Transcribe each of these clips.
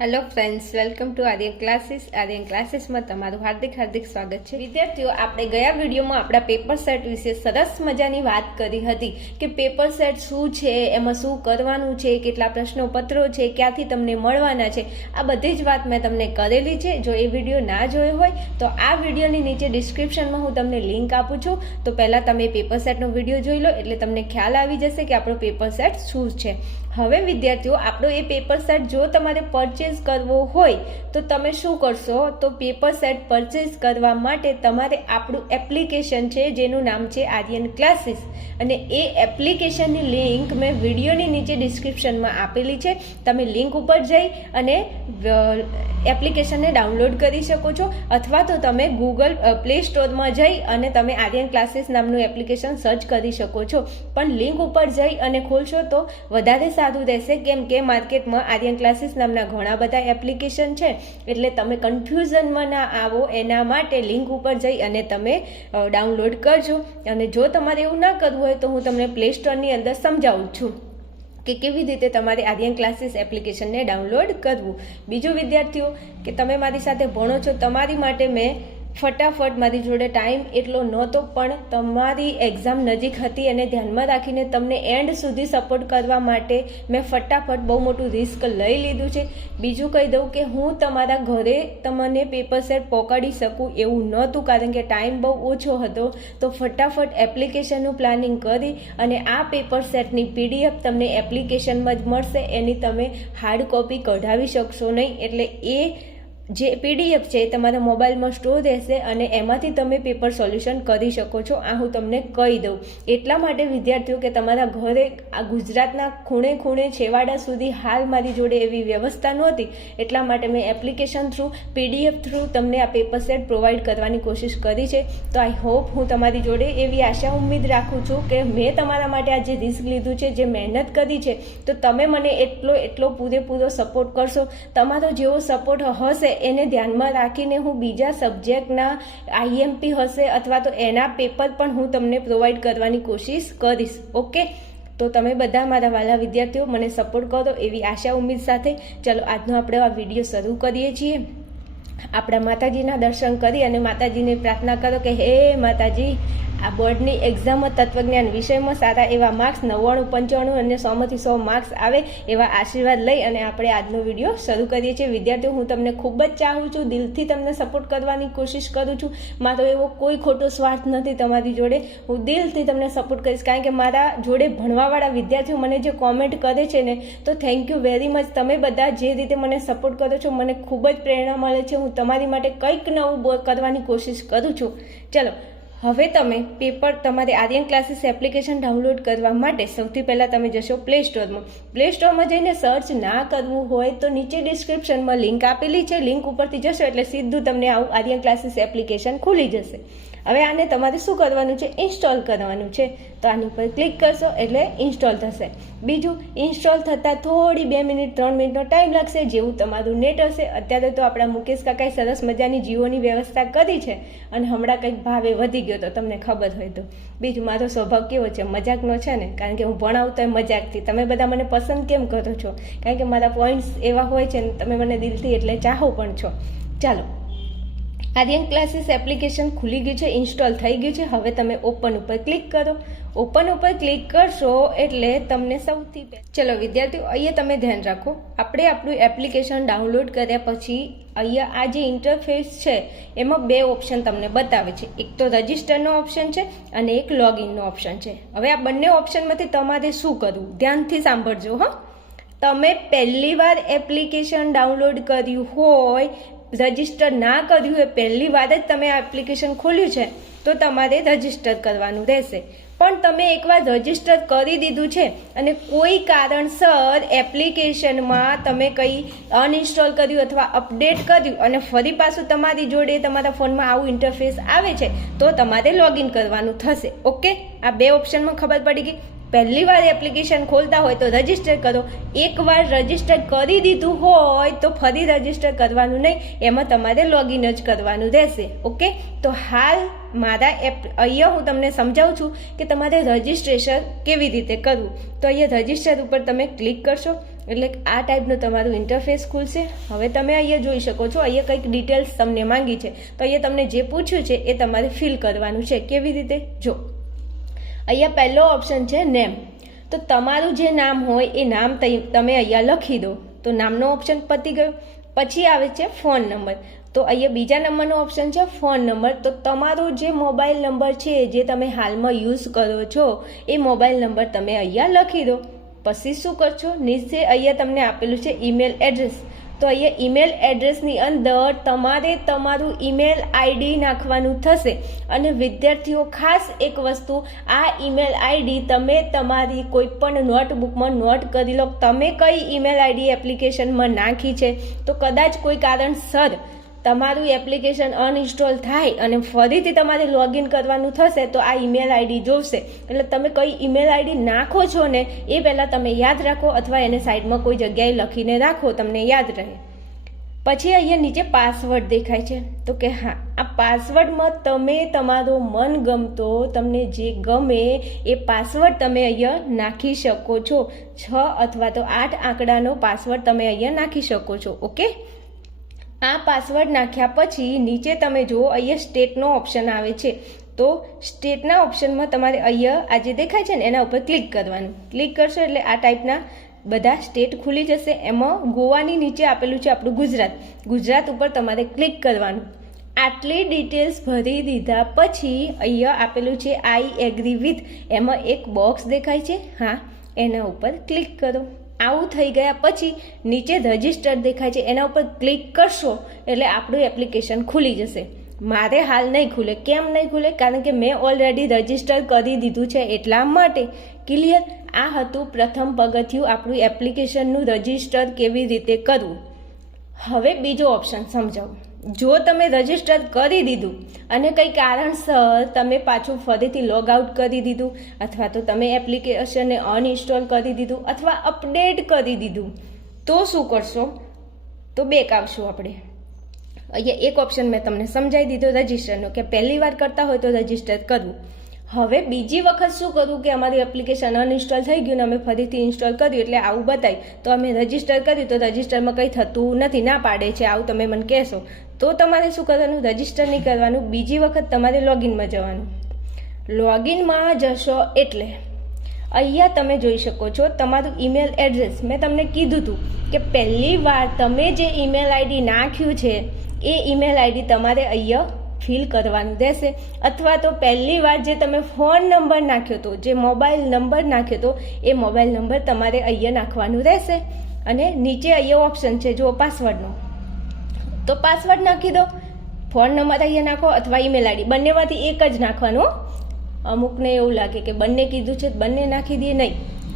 Hello friends welcome to Aryan classes Aryan ક્લાસીસમાં તમારું હાર્દિક હાર્દિક સ્વાગત છે. વિદ્યાર્થીઓ, આપણે ગયા વિડીયોમાં આપણા પેપર સેટ વિશે સરસ મજાની વાત કરી હતી કે પેપર સેટ શું છે, એમાં શું કરવાનું છે, કેટલા પ્રશ્નો પત્રો છે, ક્યાંથી તમને મળવાના છે. આ બધી જ વાત મેં તમને કરેલી છે. જો એ વીડિયો ના જોયો હોય, તો આ વિડીયોની નીચે ડિસ્ક્રિપ્શનમાં હું તમને લિંક આપું છું. તો પહેલાં તમે પેપર સેટનો વીડિયો જોઈ લો, એટલે તમને ખ્યાલ આવી જશે કે આપણો પેપર સેટ શું છે. હવે વિદ્યાર્થીઓ, આપણો એ પેપર સેટ જો તમારે પરચેઝ કરવો હોય, તો તમે શું કરશો? તો પેપર સેટ પરચેઝ કરવા માટે તમારે આપણું એપ્લિકેશન છે, જેનું નામ છે આર્યન ક્લાસીસ અને એ એપ્લિકેશનની લિંક મેં વિડીયોની નીચે ડિસ્ક્રિપ્શનમાં આપેલી છે. તમે લિંક ઉપર જઈ અને એપ્લિકેશનને ડાઉનલોડ કરી શકો છો. અથવા તો તમે ગૂગલ પ્લે સ્ટોરમાં જઈ અને તમે આર્યન ક્લાસીસ નામનું એપ્લિકેશન સર્ચ કરી શકો છો. પણ લિંક ઉપર જઈ અને ખોલશો તો વધારે સારું રહેશે, કેમ કે માર્કેટમાં આર્યન ક્લાસીસ નામના ઘણા બધા એપ્લિકેશન છે, એટલે તમે કન્ફ્યુઝનમાં ના આવો, એના માટે લિંક ઉપર જઈ અને તમે ડાઉનલોડ કરજો. અને જો તમારે એવું ના કરવું હોય તો હું તમને પ્લે સ્ટોરની અંદર સમજાવું છું કે કેવી રીતે તમારે આર્યન ક્લાસીસ એપ્લિકેશનને ડાઉનલોડ કરવું. બીજું વિદ્યાર્થીઓ, કે તમે મારી સાથે ભણો છો, તમારી માટે મેં ફટાફટ મારી જોડે ટાઈમ એટલો નહોતો, પણ તમારી એક્ઝામ નજીક હતી અને ધ્યાનમાં રાખીને તમને એન્ડ સુધી સપોર્ટ કરવા માટે મેં ફટાફટ બહુ મોટું રિસ્ક લઈ લીધું છે. બીજું કહી દઉં કે હું તમારા ઘરે તમને પેપર સેટ પહોંચાડી શકું એવું નહોતું, કારણ કે ટાઈમ બહુ ઓછો હતો. તો ફટાફટ એપ્લિકેશનનું પ્લાનિંગ કરી અને આ પેપર સેટની પીડીએફ તમને એપ્લિકેશનમાં જ મળશે. એની તમે હાર્ડ કોપી કઢાવી શકશો નહીં. એટલે એ જે પીડીએફ છે એ તમારા મોબાઈલમાં સ્ટોર રહેશે અને એમાંથી તમે પેપર સોલ્યુશન કરી શકો છો. આ હું તમને કહી દઉં. એટલા માટે વિદ્યાર્થીઓ કે તમારા ઘરે આ ગુજરાતના ખૂણે ખૂણે છેવાડા સુધી હાલ મારી જોડે એવી વ્યવસ્થા નહોતી, એટલા માટે મેં એપ્લિકેશન થ્રુ, પીડીએફ થ્રુ તમને આ પેપર સેટ પ્રોવાઈડ કરવાની કોશિશ કરી છે. તો આઈ હોપ હું તમારી જોડે એવી આશા ઉમ્મીદ રાખું છું કે મેં તમારા માટે આ જે રિસ્ક લીધું છે, જે મહેનત કરી છે, તો તમે મને એટલો એટલો પૂરેપૂરો સપોર્ટ કરશો. તમારો જેવો સપોર્ટ હશે એને ધ્યાનમાં રાખીને હું બીજા સબ્જેક્ટના આઈએમપી હશે અથવા તો એના પેપર પણ હું તમને પ્રોવાઈડ કરવાની કોશિશ કરીશ, ઓકે? તો તમે બધા મારા વાલા વિદ્યાર્થીઓ, મને સપોર્ટ કરો એવી આશા ઉમેદ સાથે. ચલો, આજનો આપણે આ વીડિયો શરૂ કરીએ છીએ. આપણા માતાજીના દર્શન કરી અને માતાજીને પ્રાર્થના કરો કે, હે માતાજી આ બોર્ડની એક્ઝામમાં તત્વજ્ઞાન વિષયમાં સારા એવા માર્ક્સ નવ્વાણું, પંચાણું અને સોમાંથી સો માર્ક્સ આવે એવા આશીર્વાદ લઈ અને આપણે આજનો વીડિયો શરૂ કરીએ છીએ. વિદ્યાર્થીઓ, હું તમને ખૂબ જ ચાહું છું, દિલથી તમને સપોર્ટ કરવાની કોશિશ કરું છું. મારો એવો કોઈ ખોટો સ્વાર્થ નથી તમારી જોડે. હું દિલથી તમને સપોર્ટ કરીશ, કારણ કે મારા જોડે ભણવાવાળા વિદ્યાર્થીઓ મને જે કોમેન્ટ કરે છે ને, તો થેન્ક યુ વેરી મચ તમે બધા જે રીતે મને સપોર્ટ કરો છો, મને ખૂબ જ પ્રેરણા મળે છે. હું તમારી માટે કંઈક નવું કરવાની કોશિશ કરું છું. ચલો હવે તમે પેપર તમારે આર્યન ક્લાસીસ એપ્લિકેશન ડાઉનલોડ કરવા માટે સૌથી પહેલાં તમે જશો પ્લે સ્ટોરમાં પ્લે સ્ટોરમાં જઈને સર્ચ ના કરવું હોય તો નીચે ડિસ્ક્રિપ્શનમાં લિંક આપેલી છે. લિંક ઉપરથી જશો એટલે સીધું તમને આવું આર્યન ક્લાસીસ એપ્લિકેશન ખુલી જશે. હવે આને તમારે શું કરવાનું છે? ઇન્સ્ટોલ કરવાનું છે. તો આની ઉપર ક્લિક કરશો એટલે ઇન્સ્ટોલ થશે. બીજું, ઇન્સ્ટોલ થતાં થોડી બે મિનિટ, ત્રણ મિનિટનો ટાઈમ લાગશે, જેવું તમારું નેટ હશે. અત્યારે તો આપણા મુકેશ કાકાએ સરસ મજાની જીઓની વ્યવસ્થા કરી છે અને હમણાં કંઈક ભાવે વધી ગયો તો તમને ખબર હોય તો. બીજું, મારો સ્વભાવ કેવો છે? મજાકનો છે ને? કારણ કે હું ભણાવું તો મજાકથી. તમે બધા મને પસંદ કેમ કરો છો? કારણ કે મારા પોઈન્ટ્સ એવા હોય છે ને, તમે મને દિલથી એટલે ચાહો પણ છો. ચાલો આર્યન ક્લાસીસ એપ્લિકેશન ખુલી ગયું છે, ઇન્સ્ટોલ થઈ ગયું છે. હવે તમે ઓપન ઉપર ક્લિક કરો. ઓપન ઉપર ક્લિક કરશો એટલે તમને સૌથી ચલો વિદ્યાર્થીઓ, અહીંયા તમે ધ્યાન રાખો. આપણે આપણું એપ્લિકેશન ડાઉનલોડ કર્યા પછી અહીંયા આ જે ઇન્ટરફેસ છે, એમાં બે ઓપ્શન તમને બતાવે છે. એક તો રજિસ્ટરનો ઓપ્શન છે અને એક લોગિનનો ઓપ્શન છે. હવે આ બંને ઓપ્શનમાંથી તમારે શું કરવું? ધ્યાનથી સાંભળજો, હા. તમે પહેલી વાર એપ્લિકેશન ડાઉનલોડ કર્યું હોય રજિસ્ટર ના કર્યું એ પહેલી વાર જ તમે આ એપ્લિકેશન ખોલ્યું છે, તો તમારે રજિસ્ટર કરવાનું રહેશે. પણ તમે એકવાર રજિસ્ટર કરી દીધું છે અને કોઈ કારણસર એપ્લિકેશનમાં તમે કંઈ અનઇન્સ્ટોલ કર્યું અથવા અપડેટ કર્યું અને ફરી પાછું તમારી જોડે તમારા ફોનમાં આવું ઇન્ટરફેસ આવે છે, તો તમારે લોગિન કરવાનું થશે. ઓકે આ બે ઓપ્શનમાં ખબર પડી ગઈ? પહેલી વાર એપ્લિકેશન ખોલતા હોય તો રજિસ્ટર કરો. એકવાર રજિસ્ટર કરી દીધું હોય તો ફરી રજિસ્ટર કરવાનું નહીં. એમાં તમારે લોગિન જ કરવાનું રહેશે. ઓકે? તો હાલ મારા એપ અહીંયા હું તમને સમજાવું છું કે તમારે રજિસ્ટ્રેશન કેવી રીતે કરવું. તો અહીંયા રજિસ્ટર ઉપર તમે ક્લિક કરશો. એટલે આ ટાઈપનું તમારું ઇન્ટરફેસ ખુલશે. હવે તમે અહીંયા જોઈ શકો છો, અહીંયા કંઈક ડિટેલ્સ તમને માંગી છે. તો અહીંયા તમને જે પૂછ્યું છે એ તમારે ફિલ કરવાનું છે. કેવી રીતે? જો અહીંયા પહેલો ઓપ્શન છે નેમ તો તમારું જે નામ હોય એ નામ તમે અહીંયા લખી દો. તો નામનો ઓપ્શન પતી ગયો. પછી આવે છે ફોન નંબર તો અહીંયા બીજા નંબરનો ઓપ્શન છે ફોન નંબર તો તમારો જે મોબાઈલ નંબર છે જે તમે હાલમાં યુઝ કરો છો, એ મોબાઈલ નંબર તમે અહીંયા લખી દો. પછી શું કરશો? નીચે અહીંયા તમને આપેલું છે ઈમેલ એડ્રેસ તો અહીંયા ઈમેલ એડ્રેસની અંદર તમારે તમારું ઈમેલ આઈડી નાખવાનું થશે અને વિદ્યાર્થીઓ ખાસ એક વસ્તુ, આ ઈમેલ આઈડી તમે તમારી કોઈ પણ નોટબુકમાં નોટ કરી લો. તમે કઈ ઈમેલ આઈડી એપ્લિકેશનમાં નાખી છે? તો કદાચ કોઈ કારણસર તમારું એપ્લિકેશન અનઇન્સ્ટોલ થાય અને ફરીથી તમારે લોગિન કરવાનું થશે, તો આ ઈમેલ આઈડી જોશે. એટલે તમે કઈ ઈમેલ આઈડી નાખો છો ને, એ પહેલાં તમે યાદ રાખો અથવા એને સાઈડમાં કોઈ જગ્યાએ લખીને રાખો, તમને યાદ રહે. પછી અહીંયા નીચે પાસવર્ડ દેખાય છે. તો કે હા, આ પાસવર્ડમાં તમે તમારો મનગમતો તમને જે ગમે એ પાસવર્ડ તમે અહીંયા નાખી શકો છો. છ અથવા તો આઠ આંકડાનો પાસવર્ડ તમે અહીંયા નાખી શકો છો. ઓકે આ પાસવર્ડ નાખ્યા પછી નીચે તમે જુઓ, અહીંયા સ્ટેટનો ઓપ્શન આવે છે. તો સ્ટેટના ઓપ્શનમાં તમારે અહીંયા આ જે દેખાય છે ને, એના ઉપર ક્લિક કરવાનું. ક્લિક કરશો એટલે આ ટાઈપના બધા સ્ટેટ ખુલી જશે. એમાં ગોવાની નીચે આપેલું છે આપણું ગુજરાત. ગુજરાત ઉપર તમારે ક્લિક કરવાનું. આટલી ડિટેલ્સ ભરી દીધા પછી અહીંયા આપેલું છે આઈ એગ્રી વિથ એમાં એક બોક્સ દેખાય છે. હા, એના ઉપર ક્લિક કરો. આવું થઈ ગયા પછી નીચે રજિસ્ટર દેખાય છે. એના ઉપર ક્લિક કરશો એટલે આપણું એપ્લિકેશન ખુલી જશે. મારે હાલ નહીં ખુલે. કેમ નહીં ખુલે? કારણ કે મેં ઓલરેડી રજિસ્ટર કરી દીધું છે એટલા માટે. ક્લિયર આ હતું પ્રથમ પગથિયું આપણું એપ્લિકેશનનું રજિસ્ટર કેવી રીતે કરવું. હવે બીજો ઓપ્શન સમજાવું. જો તમે રજિસ્ટર કરી દીધું અને કંઈ કારણસર તમે પાછું ફરીથી લોગ આઉટ કરી દીધું અથવા તો તમે એપ્લિકેશનને અનઇન્સ્ટોલ કરી દીધું અથવા અપડેટ કરી દીધું, તો શું કરશો? તો બેક આવશું આપણે. અહીંયા એક ઓપ્શન મેં તમને સમજાવી દીધો રજિસ્ટરનો કે પહેલી વાર કરતા હોય તો રજિસ્ટર કરવું. હવે બીજી વખત શું કરવું કે અમારી એપ્લિકેશન અનઇન્સ્ટોલ થઈ ગયું ને અમે ફરીથી ઇન્સ્ટોલ કર્યું એટલે આવું બતાવી તો અમે રજિસ્ટર કર્યું તો રજિસ્ટરમાં કંઈ થતું નથી. ના પાડે છે, આવું તમે મને કહેશો. તો તમારે શું કરવાનું? રજિસ્ટર નહીં કરવાનું. બીજી વખત તમારે લોગિનમાં જવાનું. લોગિનમાં જશો એટલે અહીંયા તમે જોઈ શકો છો તમારું ઈમેલ એડ્રેસ મેં તમને કીધું હતું કે પહેલી વાર તમે જે ઈમેલ આઈડી નાખ્યું છે, એ ઈમેલ આઈડી તમારે અહીંયા ફિલ કરવાનું રહેશે. અથવા તો પહેલી વાર જે તમે ફોન નંબર નાખ્યો હતો જે મોબાઈલ નંબર નાખ્યો હતો એ મોબાઈલ નંબર તમારે અહીંયા નાખવાનું રહેશે. અને નીચે અહીંયા ઓપ્શન છે જો પાસવર્ડનો તો પાસવર્ડ નાખી દો. ફોન નંબર અહીંયા નાખો અથવા ઈમેલ આઈડી બંનેમાંથી એક જ નાખવાનું. અમુકને એવું લાગે કે બંને કીધું છે, બંને નાખી દઈએ નહીં.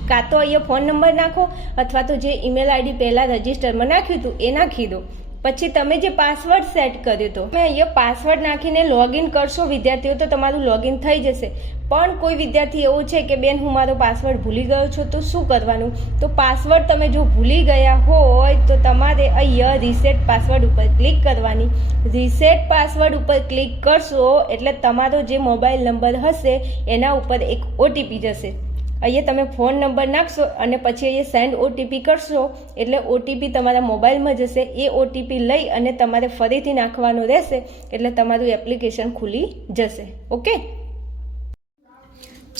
કાં તો અહીંયા ફોન નંબર નાખો અથવા તો જે ઈમેલ આઈડી પહેલાં રજિસ્ટરમાં નાખ્યું હતું એ નાખી દો. પછી તમે જે પાસવર્ડ સેટ કર્યો હતો મેં અહીંયા પાસવર્ડ નાખીને લોગિન કરશો વિદ્યાર્થીઓ, તો તમારું લોગિન થઈ જશે. પણ કોઈ વિદ્યાર્થી એવું છે કે, બેન, હું મારો પાસવર્ડ ભૂલી ગયો છું, તો શું કરવાનું? તો પાસવર્ડ તમે જો ભૂલી ગયા હોય, તો તમારે અહીંયા રીસેટ પાસવર્ડ ઉપર ક્લિક કરવાની. રીસેટ પાસવર્ડ ઉપર ક્લિક કરશો, એટલે તમારો જે મોબાઈલ નંબર હશે, એના ઉપર એક ઓટીપી જશે. અહીંયા તમે ફોન નંબર નાખશો અને પછી અહીંયા સેન્ડ ઓટીપી કરશો એટલે ઓટીપી તમારા મોબાઈલમાં જશે. એ ઓટીપી લઈ અને તમારે ફરીથી નાખવાનો રહેશે એટલે તમારું એપ્લિકેશન ખુલી જશે. ઓકે?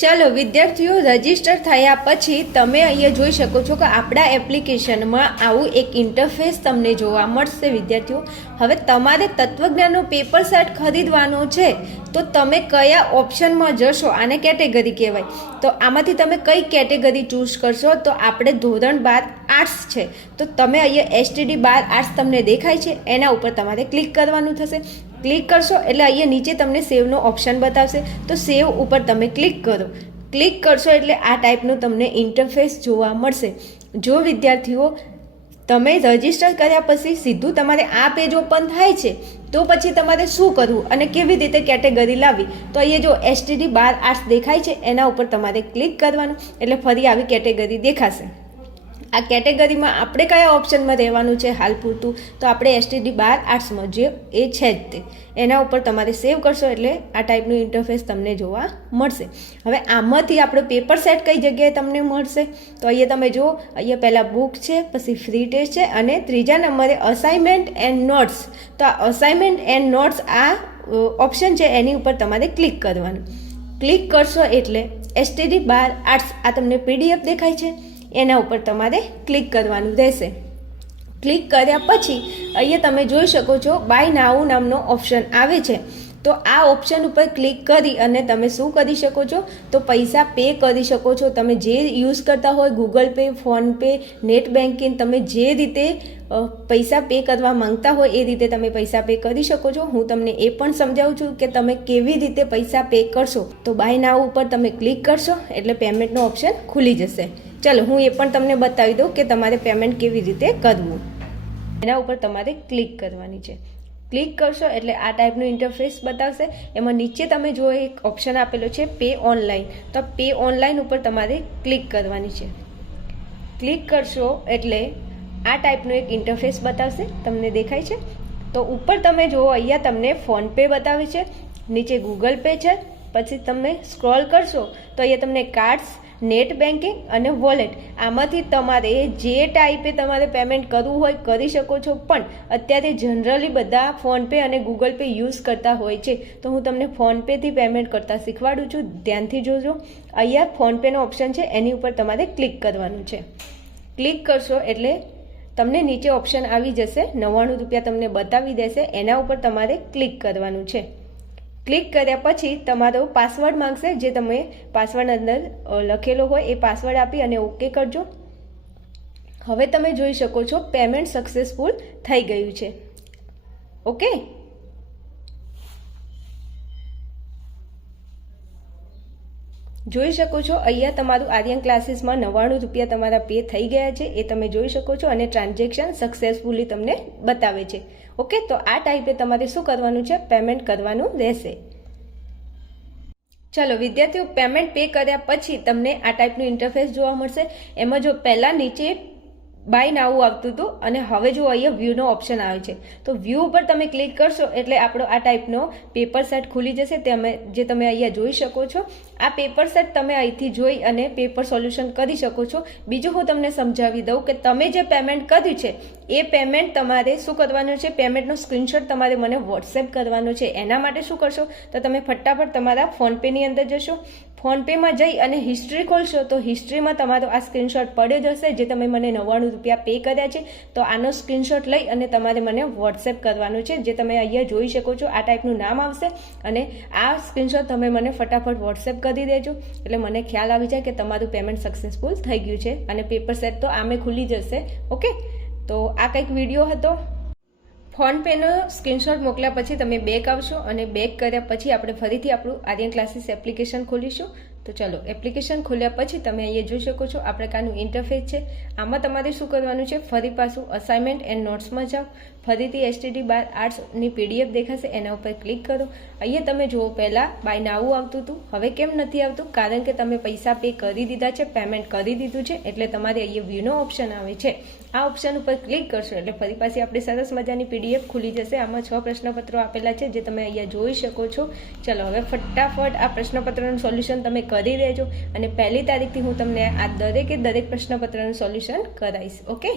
ચાલો, વિદ્યાર્થીઓ રજિસ્ટર થયા પછી તમે અહીંયા જોઈ શકો છો કે આપણા એપ્લિકેશનમાં આવું એક ઇન્ટરફેસ તમને જોવા મળશે, વિદ્યાર્થીઓ. હવે તમારે તત્વજ્ઞાનનો પેપર સેટ ખરીદવાનો છે, તો તમે કયા ઓપ્શનમાં જશો? આને કેટેગરી કહેવાય. તો આમાંથી તમે કઈ કેટેગરી ચૂઝ કરશો? તો આપણે ધોરણ બાર આર્ટ્સ છે. તો તમે અહીંયા એસટીડી બાર આર્ટ્સ તમને દેખાય છે. એના ઉપર તમારે ક્લિક કરવાનું થશે. ક્લિક કરશો એટલે અહીંયા નીચે તમને સેવનો ઓપ્શન બતાવશે. તો સેવ ઉપર તમે ક્લિક કરો. ક્લિક કરશો એટલે આ ટાઈપનું તમને ઇન્ટરફેસ જોવા મળશે. જો વિદ્યાર્થીઓ તમે રજિસ્ટર કર્યા પછી સીધું તમારે આ પેજ ઓપન થાય છે, તો પછી તમારે શું કરવું અને કેવી રીતે કેટેગરી લાવવી? તો અહીંયા જો એસટીડી બાર આર્ટ્સ દેખાય છે, એના ઉપર તમારે ક્લિક કરવાનું એટલે ફરી આવી કેટેગરી દેખાશે. આ કેટેગરીમાં આપણે કયા ઓપ્શનમાં રહેવાનું છે હાલ પૂરતું? તો આપણે એસટીડી બાર આર્ટ્સમાં જે એ છે જ તે. એના ઉપર તમારે સેવ કરશો એટલે આ ટાઈપનું ઇન્ટરફેસ તમને જોવા મળશે. હવે આમાંથી આપણો પેપર સેટ કઈ જગ્યાએ તમને મળશે? તો અહીંયા તમે જુઓ, અહીંયા પહેલાં બુક છે, પછી ફ્રી ટેસ્ટ છે અને ત્રીજા નંબરે અસાઇનમેન્ટ એન્ડ નોટ્સ તો આ અસાઇનમેન્ટ એન્ડ નોટ્સ આ ઓપ્શન છે, એની ઉપર તમારે ક્લિક કરવાનું. ક્લિક કરશો એટલે એસટીડી બાર આર્ટ્સ આ તમને પીડીએફ દેખાય છે. એના ઉપર તમારે ક્લિક કરવાનું રહેશે. ક્લિક કર્યા પછી અહીંયા તમે જોઈ શકો છો બાય નાઉ નામનો ઓપ્શન આવે છે. તો આ ઓપ્શન ઉપર ક્લિક કરી અને તમે શું કરી શકો છો? તો પૈસા પે કરી શકો છો. તમે જે યુઝ કરતા હોય Google Pay PhonePe net banking તમે જે રીતે પૈસા પે કરવા માંગતા હોય એ રીતે તમે પૈસા પે કરી શકો છો. હું તમને એ પણ સમજાવું છું કે તમે કેવી રીતે પૈસા પે કરશો. તો બાય નાઉ ઉપર તમે ક્લિક કરશો એટલે પેમેન્ટનો ઓપ્શન ખુલી જશે. ચલો, હું એ પણ તમને બતાવી દઉં કે તમારે પેમેન્ટ કેવી રીતે કરવું. એના ઉપર તમારે ક્લિક કરવાની છે. ક્લિક કરશો એટલે આ ટાઈપનું ઇન્ટરફેસ બતાવશે. એમાં નીચે તમે જો એક ઓપ્શન આપેલો છે પે ઓનલાઈન તો પે ઓનલાઈન ઉપર તમારે ક્લિક કરવાની છે. ક્લિક કરશો એટલે આ ટાઈપનું એક ઇન્ટરફેસ બતાવશે. તમને દેખાય છે? તો ઉપર તમે જુઓ, અહીંયા તમને ફોનપે બતાવે છે. નીચે ગૂગલ પે છે. પછી તમે સ્ક્રોલ કરશો, તો અહીંયા તમને કાર્ડ્સ નેટ બેન્કિંગ અને વોલેટ. આમાંથી તમારે જે ટાઈપે તમારે પેમેન્ટ કરવું હોય કરી શકો છો, પણ અત્યારે જનરલી બધા ફોનપે અને ગૂગલ પે યુઝ કરતા હોય છે. તો હું તમને ફોનપેથી પેમેન્ટ કરતા શીખવાડું છું. ધ્યાનથી જોજો. અહીંયા ફોનપેનો ઓપ્શન છે, એની ઉપર તમારે ક્લિક કરવાનું છે. ક્લિક કરશો એટલે તમને નીચે ઓપ્શન આવી જશે. નવ્વાણું રૂપિયા તમને બતાવી દેશે. એના ઉપર તમારે ક્લિક કરવાનું છે. ક્લિક કર્યા પછી તમારો પાસવર્ડ માંગશે, જે તમે પાસવર્ડ અંદર લખેલો હોય એ પાસવર્ડ આપી અને ઓકે કરજો. હવે તમે જોઈ શકો છો પેમેન્ટ સક્સેસફુલ થઈ ગયું છે. ઓકે જોઈ શકો છો, અહીંયા તમારું આર્યન ક્લાસીસમાં નવ્વાણું રૂપિયા તમારા પે થઈ ગયા છે, એ તમે જોઈ શકો છો અને ટ્રાન્ઝેક્શન સક્સેસફુલી તમને બતાવે છે. ઓકે, તો આ ટાઈપે તમારે શું કરવાનું છે? પેમેન્ટ કરવાનું રહેશે. ચલો, વિદ્યાર્થીઓ પેમેન્ટ પે કર્યા પછી તમને આ ટાઈપનું ઇન્ટરફેસ જોવા મળશે. એમાં જો પહેલાં નીચે બાય નાવું આવતું હતું અને હવે જો અહીંયા વ્યૂનો ઓપ્શન આવે છે. તો વ્યૂ ઉપર તમે ક્લિક કરશો એટલે આપણો આ ટાઈપનો પેપર સેટ ખુલી જશે. તમે જે તમે અહીંયા જોઈ શકો છો. આ પેપર સેટ તમે અહીંથી જોઈ અને પેપર સોલ્યુશન કરી શકો છો. બીજું હું તમને સમજાવી દઉં કે તમે જે પેમેન્ટ કર્યું છે, એ પેમેન્ટ તમારે શું કરવાનું છે? પેમેન્ટનો સ્ક્રીનશોટ તમારે મને વોટ્સએપ કરવાનો છે. એના માટે શું કરશો? તો તમે ફટાફટ તમારા ફોનપેની અંદર જશો. ફોનપેમાં જઈ અને હિસ્ટ્રી ખોલશો તો હિસ્ટ્રીમાં તમારો આ સ્ક્રીનશોટ પડ્યો જ હશે. જે તમે મને નવ્વાણું રૂપિયા પે કર્યા છે, તો આનો સ્ક્રીનશોટ લઈ અને તમારે મને વોટ્સએપ કરવાનું છે. જે તમે અહીંયા જોઈ શકો છો, આ ટાઈપનું નામ આવશે અને આ સ્ક્રીનશોટ તમે મને ફટાફટ વોટ્સએપ કરી દેજો. એટલે મને ખ્યાલ આવી જાય કે તમારું પેમેન્ટ સક્સેસફુલ થઈ ગયું છે અને પેપર સેટ તો આમે ખુલી જશે. ઓકે તો આ કંઈક વીડિયો હતો. ફોનપેનો સ્ક્રીનશોટ મોકલ્યા પછી તમે બેક આવશો અને બેક કર્યા પછી આપણે ફરીથી આપણું આર્યન ક્લાસીસ એપ્લિકેશન ખોલીશું. તો ચલો એપ્લિકેશન ખોલ્યા પછી તમે અહીંયા જોઈ શકો છો, આ પ્રકારનું ઇન્ટરફેસ છે. આમાં તમારે શું કરવાનું છે? ફરી પાછું અસાઇનમેન્ટ એન્ડ નોટ્સમાં જાઓ. ફરીથી એસટીડી બાર આર્ટ્સની પીડીએફ દેખાશે, એના ઉપર ક્લિક કરો. અહીંયા તમે જુઓ, પહેલાં બાય નાવું આવતું હતું, હવે કેમ નથી આવતું? કારણ કે તમે પૈસા પે કરી દીધા છે પેમેન્ટ કરી દીધું છે, એટલે તમારે અહીંયા વ્યૂનો ઓપ્શન આવે છે. આ ઓપ્શન ઉપર ક્લિક કરશો એટલે ફરી પાછી આપણી સરસ મજાની પીડીએફ ખુલી જશે. આમાં છ પ્રશ્નપત્રો આપેલા છે જે તમે અહીંયા જોઈ શકો છો. ચલો, હવે ફટાફટ આ પ્રશ્નપત્રનું સોલ્યુશન તમે કરી દેજો અને પહેલી તારીખથી હું તમને આ દરેકે દરેક પ્રશ્નપત્રનું સોલ્યુશન કરાવીશ. ઓકે